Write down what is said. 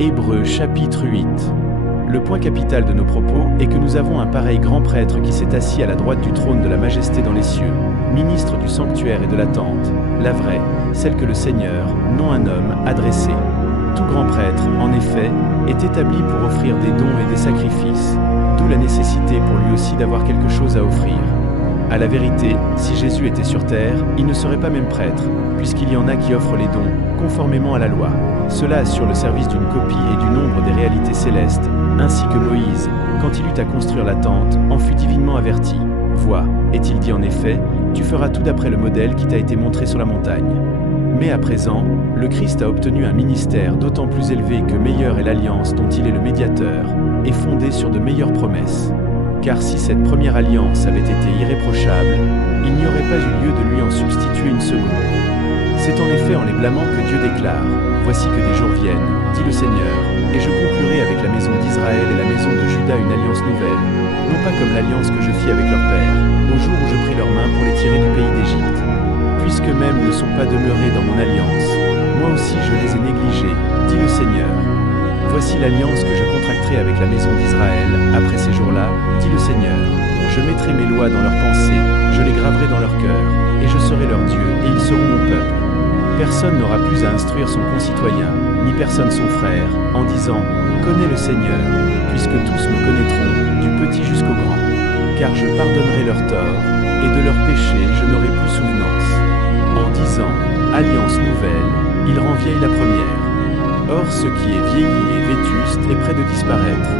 Hébreux chapitre 8. Le point capital de nos propos est que nous avons un pareil grand prêtre qui s'est assis à la droite du trône de la majesté dans les cieux, ministre du sanctuaire et de la tente, la vraie, celle que le Seigneur, non un homme, a dressée. Tout grand prêtre, en effet, est établi pour offrir des dons et des sacrifices, d'où la nécessité pour lui aussi d'avoir quelque chose à offrir. À la vérité, si Jésus était sur terre, il ne serait pas même prêtre, puisqu'il y en a qui offrent les dons, conformément à la loi. Cela assure le service d'une copie et du nombre des réalités célestes, ainsi que Moïse, quand il eut à construire la tente, en fut divinement averti. Vois, est-il dit en effet, tu feras tout d'après le modèle qui t'a été montré sur la montagne. Mais à présent, le Christ a obtenu un ministère d'autant plus élevé que meilleure est l'alliance dont il est le médiateur, et fondée sur de meilleures promesses. Car si cette première alliance avait été irréprochable, il n'y aurait pas eu lieu de lui en substituer une seconde. C'est en effet en les blâmant que Dieu déclare « Voici que des jours viennent, dit le Seigneur, et je conclurai avec la maison d'Israël et la maison de Juda une alliance nouvelle, non pas comme l'alliance que je fis avec leur père, au jour où je pris leurs mains pour les tirer du pays d'Égypte. Puisqu'eux-mêmes ne sont pas demeurés dans mon alliance, moi aussi je les ai négligés, dit le Seigneur. Voici l'alliance que je contracterai avec la maison d'Israël, après ces jours-là, dit le Seigneur. Je mettrai mes lois dans leurs pensées, je les graverai dans leur cœur, et je serai leur Dieu, et ils seront mon peuple. Personne n'aura plus à instruire son concitoyen, ni personne son frère, en disant « Connais le Seigneur », puisque tous me connaîtront, du petit jusqu'au grand. Car je pardonnerai leurs torts, et de leurs péchés je n'aurai plus souvenance. En disant « Alliance nouvelle », il rend vieille la première. Or ce qui est vieilli et vétuste est près de disparaître,